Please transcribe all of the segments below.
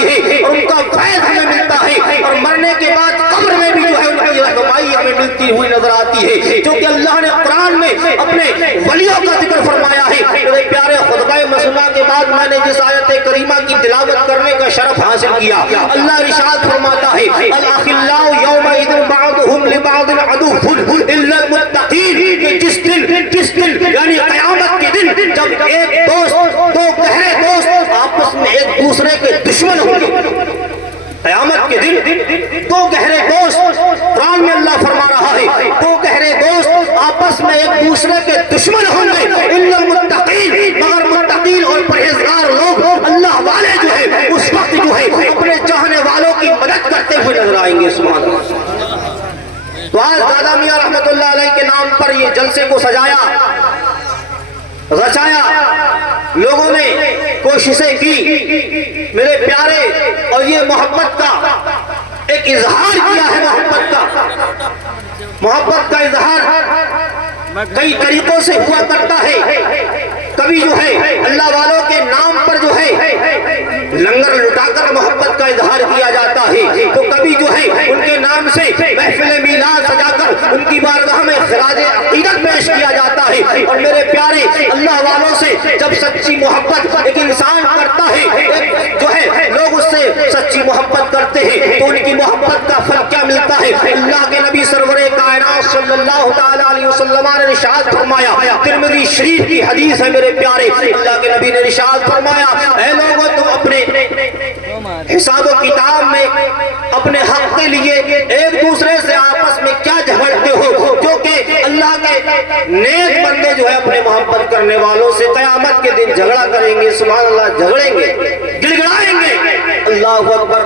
آتی ہے اور ان کا فیض ہمیں ملتا ہے، اور مرنے کے بعد قبر میں بھی جو ہے ان کی رہنمائی ہمیں ملتی ہوئی نظر آتی ہے، کیونکہ اللہ نے قرآن میں اپنے ولیوں کا ذکر فرمایا ہے۔ میرے پیارے خطبہ مسنہ کے بعد میں نے جس آیت کریمہ کی تلاوت کرنے کا شرف حاصل کیا، اللہ ارشاد فرماتا ہے الاخلاء یومئذ بعضهم لبعض عدو الا المتقین، جس دن یعنی قیامت کے دن جب ایک دوست، دو گہرے دوست آپس میں ایک دوسرے کے دشمن ہوں گے، قیامت کے دن دو گہرے دوست، قرآن میں اللہ فرما رہا ہے دو گہرے دوست آپس میں ایک دوسرے کے دشمن ہوں گے، الا المتقین، مگر متقین اور پرہیزگار لوگ اللہ والے جو ہے اس وقت جو ہے اپنے چاہنے والوں کی مدد کرتے ہوئے نظر آئیں گے۔ سبحان اللہ۔ تو آج دادا میاں رحمت اللہ علیہ کے نام پر یہ جلسے کو سجایا، رچایا، لوگوں نے کوششیں کی، میرے پیارے، اور یہ محبت کا ایک اظہار کیا ہے، محبت کا اظہار کئی طریقوں سے ہوا کرتا ہے۔ کبھی جو ہے اللہ والوں کے نام پر جو ہے لنگر لٹا کر محبت کا اظہار کیا جاتا ہے، تو کبھی جو ہے ان کے نام سے محفل میلاد سجا کر ان کی بارگاہ میں خراج عقیدت پیش کیا جاتا ہے۔ اور میرے پیارے، اللہ والوں سے جب سچی محبت ایک انسان کرتا ہے، جو ہے لوگ اس سے سچی محبت کرتے ہیں، تو ان کی محبت کا پھل کیا ملتا ہے؟ اللہ کے نبی سرور کائنات صلی اللہ تعالی علیہ وسلم نے ارشاد فرمایا، ترمذی شریف کی حدیث ہے میرے پیارے، اللہ کے نبی نے ارشاد فرمایا، اے لوگوں تم اپنے حساب و کتاب میں اپنے حق کے لیے ایک دوسرے سے آپس میں کیا جھگڑتے ہو، جو کہ اللہ کے نیک بندے جو ہے اپنے محبت کرنے والوں سے قیامت کے دن جھگڑا کریں گے۔ سبحان اللہ، جھگڑیں گے، گڑگڑائیں گے۔ اللہ اکبر۔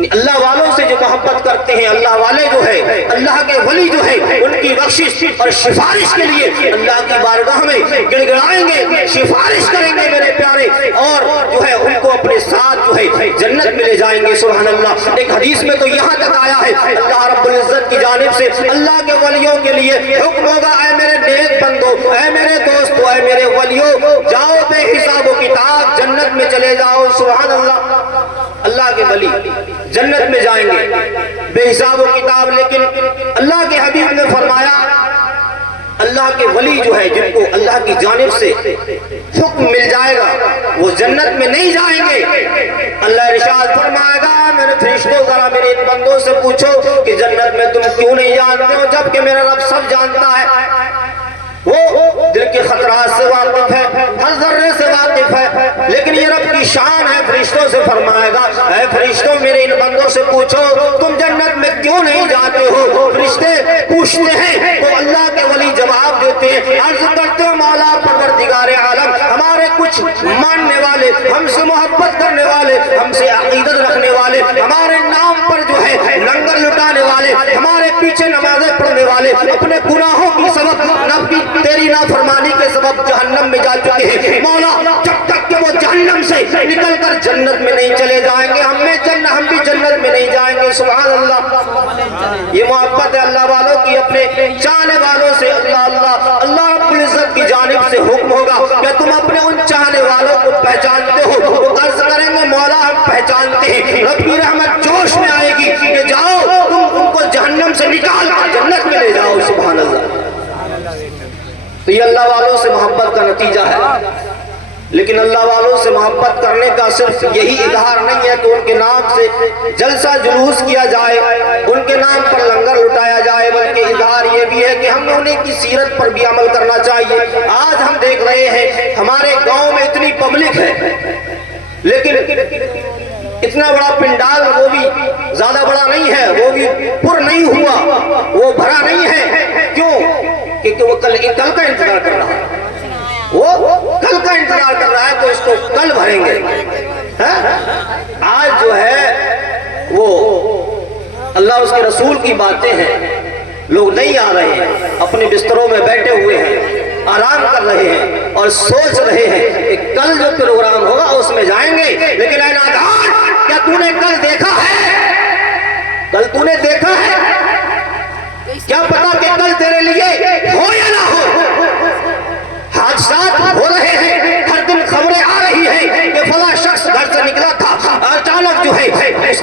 اللہ والوں سے جو محبت کرتے ہیں، اللہ والے جو ہے، اللہ کے ولی جو ہے، ان کی بخشش اور سفارش کے لیے اللہ کی بارگاہ میں گڑگڑائیں گے، سفارش کریں گے میرے پیارے، اور جو ہے ان کو اپنے ساتھ جو ہے جنت میں لے جائیں گے۔ سبحان اللہ۔ ایک حدیث میں تو یہاں تک آیا ہے، اللہ رب العزت کی جانب سے اللہ کے ولیوں کے لیے حکم ہوگا، اے میرے نیک بندو، اے میرے دوستو، اے میرے ولیوں، جاؤ بے حساب و کتاب جنت میں چلے جاؤ۔ سبحان اللہ۔ اللہ کے ولی جنت میں جائیں گے بے حساب و کتاب، لیکن اللہ کے حبیب نے فرمایا اللہ کے ولی جو ہے جن کو اللہ کی جانب سے حکم مل جائے گا وہ جنت میں نہیں جائیں گے۔ اللہ ارشاد فرمائے گا، میرے فرشتوں ذرا میرے ان بندوں سے پوچھو کہ جنت میں تم کیوں نہیں جانتے ہو، جبکہ میرا رب سب جانتا ہے، وہ دل کے خطرات سے واقف ہے، ہر ذرے سے واقف ہے، لیکن یہ رب کی شان ہے۔ فرشتوں سے فرمائے گا، اے فرشتوں میرے ان بندوں سے پوچھو تم جنت میں کیوں نہیں جاتے ہو۔ فرشتے پوچھتے ہیں تو اللہ کے ولی جواب دیتے ہیں، عرض کرتے ہیں مولا پروردگار عالم، ہمارے کچھ ماننے والے، ہم سے محبت کرنے والے، ہم سے عقیدت رکھنے والے، ہمارے نام پر جو ہے لنگر لٹانے والے، ہمارے پیچھے نمازیں پڑھنے والے، اپنے گناہوں کی سبب تیری نافرمانی کے سبب جہنم میں جا چکے ہیں۔ مولا جب تک کہ وہ جہنم سے نکل کر جنت میں نہیں چلے جائیں گے، ہم بھی جنت میں نہیں جائیں گے۔ سبحان اللہ۔ یہ محبت ہے اللہ والوں کی اپنے چاہنے والوں سے۔ اللہ رب العزت کی جانب سے حکم ہوگا کہ تم اپنے ان چاہنے والوں کو پہچانتے ہو، وہ عرض کریں گے مولا ہم پہچانتے ہیں۔ رب کی رحمت جوش میں آئے گی کہ جاؤ تم ان کو جہنم سے نکال کر جنت میں لے جاؤ۔ سبحان اللہ۔ تو یہ اللہ والوں سے محبت کا نتیجہ ہے، لیکن اللہ والوں سے محبت کرنے کا صرف یہی اظہار نہیں ہے کہ ان کے نام سے جلسہ جلوس کیا جائے، ان کے نام پر لنگر لٹایا جائے، بلکہ اظہار یہ بھی ہے کہ ہمیں انہیں کی سیرت پر بھی عمل کرنا چاہیے۔ آج ہم دیکھ رہے ہیں ہمارے گاؤں میں اتنی پبلک ہے، لیکن اتنا بڑا پنڈال وہ بھی زیادہ بڑا نہیں ہے، وہ بھی پر نہیں ہوا، وہ بھرا نہیں ہے۔ کیوں؟ کہ وہ کل کا انتظار کر رہا ہے، وہ کل کا انتظار کر رہا ہے تو اس کو کل بھریں گے۔ آج جو ہے وہ اللہ اس کے رسول کی باتیں ہیں، لوگ نہیں آ رہے ہیں، اپنے بستروں میں بیٹھے ہوئے ہیں، آرام کر رہے ہیں اور سوچ رہے ہیں کہ کل جو پروگرام ہوگا اس میں جائیں گے۔ لیکن اے نادان، کیا تو نے کل دیکھا ہے؟ کل تو نے دیکھا ہے؟ کیا پتا کہ کل تیرے لیے ہو یا نہ ہو؟ حادثات ہو رہے ہیں، ہر دن خبریں آ رہی ہیں کہ فلاں شخص گھر سے نکلا تھا،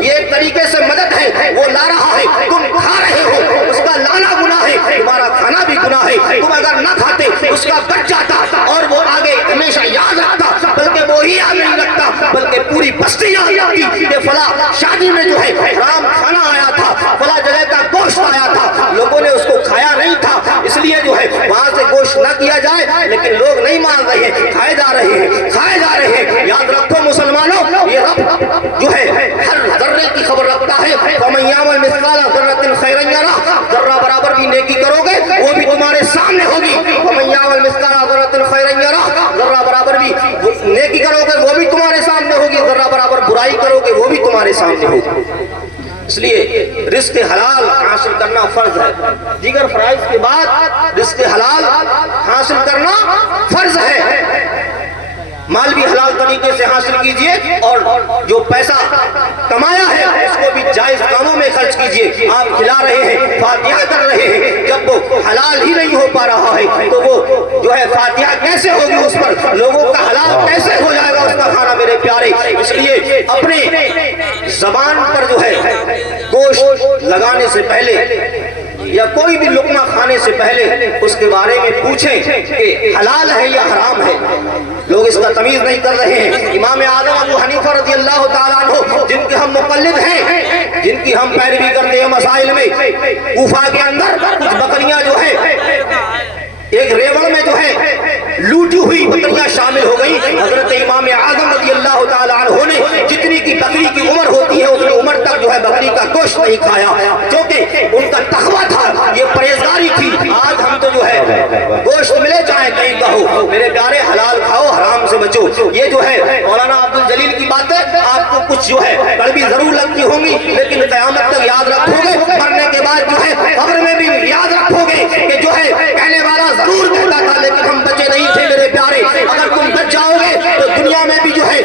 یہ ایک طریقے سے مدد ہے، وہ لا رہا ہے، تم کھا رہے ہو، اس کا لانا گناہ ہے، تمہارا کھانا بھی گناہ ہے، تم اگر نہ کھاتے اس کا بچ جاتا اور وہ آگے ہمیشہ یاد رکھتا، بلکہ وہی یاد نہیں رکھتا بلکہ پوری بستی یاد رکھتی کہ فلاں شادی میں جو ہے حرام کھانا آیا تھا، فلاں جگہ کا گوشت آیا تھا، لوگوں نے اس کو کھایا نہیں تھا، اس لیے جو ہے وہاں سے گوشت نہ کیا جائے، لیکن لوگ نہیں مان رہے ہیں، کھائے جا رہے ہیں، کھائے جا رہے ہیں۔ یاد رکھو مسلمانوں، یہ رب جو ہے ہر ذرے کی خبر رکھتا ہے، وَمَن يَعْمَلْ مِثْقَالَ ذَرَّةٍ خَيْرًا يَرَهُ، ذرہ برابر بھی نیکی کرو گے وہ بھی تمہارے سامنے ہوگی، وَمَن يَعْمَلْ مِثْقَالَ ذَرَّةٍ خَيْرًا يَرَهُ، ذرہ برابر بھی نیکی کرو گے وہ بھی تمہارے سامنے ہوگی، ذرہ برابر برائی کرو گے وہ بھی تمہارے سامنے ہوگی۔ اس لیے رزق حلال حاصل کرنا فرض ہے، دیگر فرائض کے بعد رزق حلال حاصل کرنا فرض ہے۔ مال بھی حلال طریقے سے حاصل کیجئے اور جو پیسہ کمایا ہے اس کو بھی جائز کاموں میں خرچ کیجئے۔ آپ کھلا رہے ہیں، فاتحہ کر رہے ہیں، جب وہ حلال ہی نہیں ہو پا رہا ہے تو وہ جو ہے فاتحہ کیسے ہوگی اس پر، لوگوں کا حلال کیسے ہو جائے گا اس کا کھانا میرے پیارے۔ اس لیے اپنے زبان پر جو ہے گوشت لگانے سے پہلے یا کوئی بھی لقمہ کھانے سے پہلے اس کے بارے میں پوچھیں کہ حلال ہے یا حرام ہے۔ لوگ اس کا تمیز نہیں کر رہے ہیں۔ امام اعظم ابو حنیفہ رضی اللہ تعالیٰ عنہ جن کے ہم مقلد ہیں، جن کی ہم پیروی کرتے ہیں مسائل میں، کوفہ کے اندر کچھ بکریاں جو ہے ایک ریوڑ میں جو ہے لوٹی ہوئی بکریاں شامل ہو گئی، حضرت امام اعظم رضی اللہ تعالیٰ عنہ نے جتنی کی بکری کی عمر ہوتی ہے اتنی عمر تک جو ہے بکری کا گوشت نہیں کھایا، کیونکہ ان کا تقویٰ تھا، یہ پرہیزگاری تھی۔ آج ہم تو جو ہے گوشت ملے چاہے کہیں کا ہو، میرے پیارے حلال کھاؤ حرام سے بچو۔ یہ جو ہے مولانا عبدالجلیل کی باتیں آپ کو کچھ جو ہے کڑوی ضرور لگتی ہوں گی، لیکن قیامت تک یاد رکھو گے، مرنے کے بعد جو ہے قبر میں بھی یاد رکھو گے کہ جو ہے کہنے والا ضرور کہتا تھا لیکن ہم بچے نہیں تھے میرے پیارے۔ اگر تم بچ جاؤ گے تو دنیا میں بھی جو ہے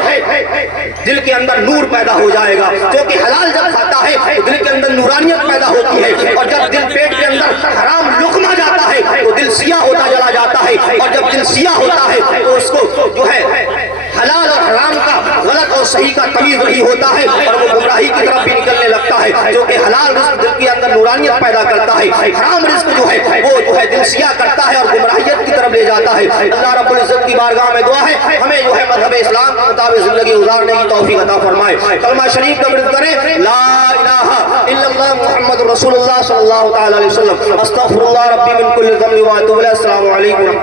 دل کے اندر نور پیدا ہو جائے گا، کیونکہ حلال جب کھاتا ہے تو دل کے اندر نورانیت پیدا ہوتی ہے، اور جب دل پیٹ کے اندر حرام لقمہ جاتا ہے تو دل سیاہ ہوتا چلا جاتا ہے، اور جب دل سیاہ ہوتا ہے تو اس کو جو ہے حلال اور حرام کا غلط اور صحیح کا تمیز نہیں ہوتا ہے، اور وہ گمراہی کی طرف بھی نکلنے لگتا ہے، جو کہ حلال رزق دل کے اندر نورانیت پیدا کرتا ہے، حرام رزق جو ہے وہ جو ہے دل سیاہ کرتا ہے اور گمراہیت کی طرف لے جاتا ہے۔ اللہ رب العزت کی بارگاہ میں دعا ہے ہمیں جو ہے مذہب اسلام کے مطابق زندگی گزارنے کی توفیق عطا فرمائے۔ کلمہ شریف کا ورد کریں، لا الہ الا اللہ محمد رسول اللہ صلی اللہ تعالی علیہ وسلم، استغفر اللہ ربی من کل ذنب و اتوب الیہ۔ السلام علیکم۔